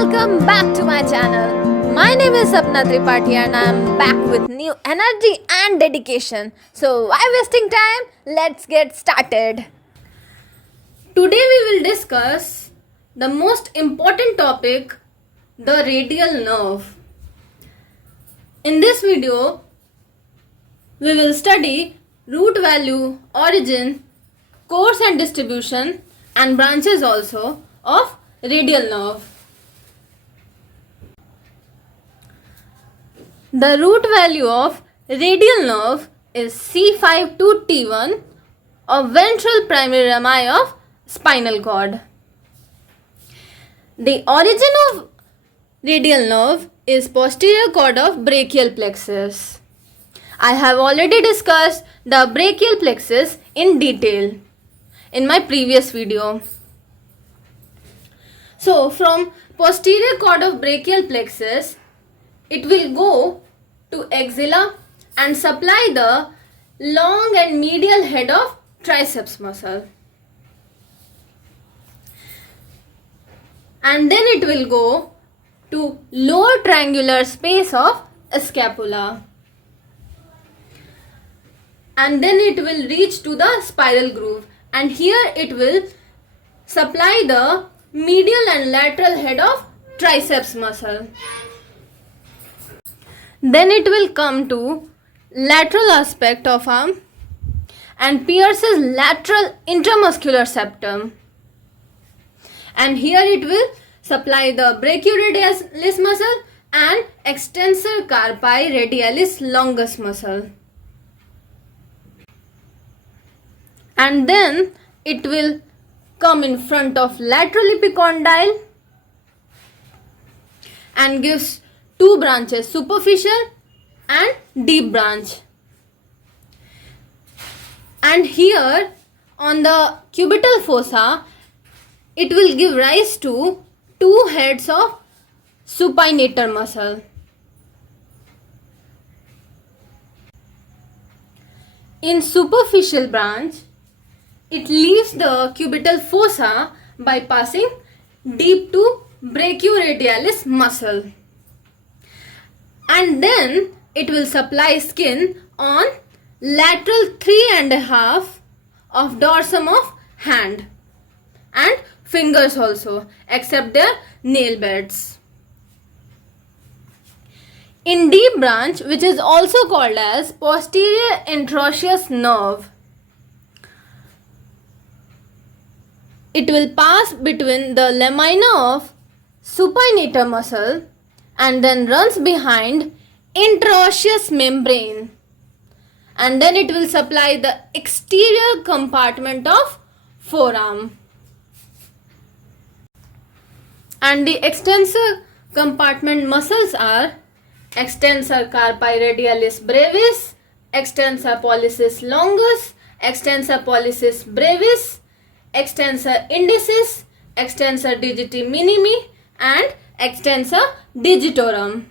welcome back to my channel. My name is Sapna Tripathi and I am back with new energy and dedication. So why wasting time? Let's get started. Today we will discuss the most important topic, the radial nerve. In this video, we will study root value, origin, course and distribution and branches also of radial nerve. The root value of radial nerve is C5 to T1 of ventral primary rami of spinal cord. The origin of radial nerve is posterior cord of brachial plexus. I have already discussed the brachial plexus in detail in my previous video. So from posterior cord of brachial plexus, it will go to axilla and supply the long and medial head of triceps muscle. And then it will go to lower triangular space of scapula. And then it will reach to the spiral groove. And here it will supply the medial and lateral head of triceps muscle. Then it will come to lateral aspect of arm and pierces lateral intramuscular septum. And here it will supply the brachioradialis muscle and extensor carpi radialis longus muscle. And then it will come in front of lateral epicondyle and gives two branches, superficial and deep branch. And here on the cubital fossa, it will give rise to two heads of supinator muscle. In superficial branch, it leaves the cubital fossa by passing deep to brachioradialis muscle. And then it will supply skin on lateral 3.5 of dorsum of hand and fingers also, except their nail beds. In deep branch, which is also called as posterior interosseous nerve, it will pass between the lamina of supinator muscle and then runs behind interosseous membrane. And then it will supply the exterior compartment of forearm. And the extensor compartment muscles are extensor carpi radialis brevis, extensor pollicis longus, extensor pollicis brevis, extensor indicis, extensor digiti minimi and extensor digitorum.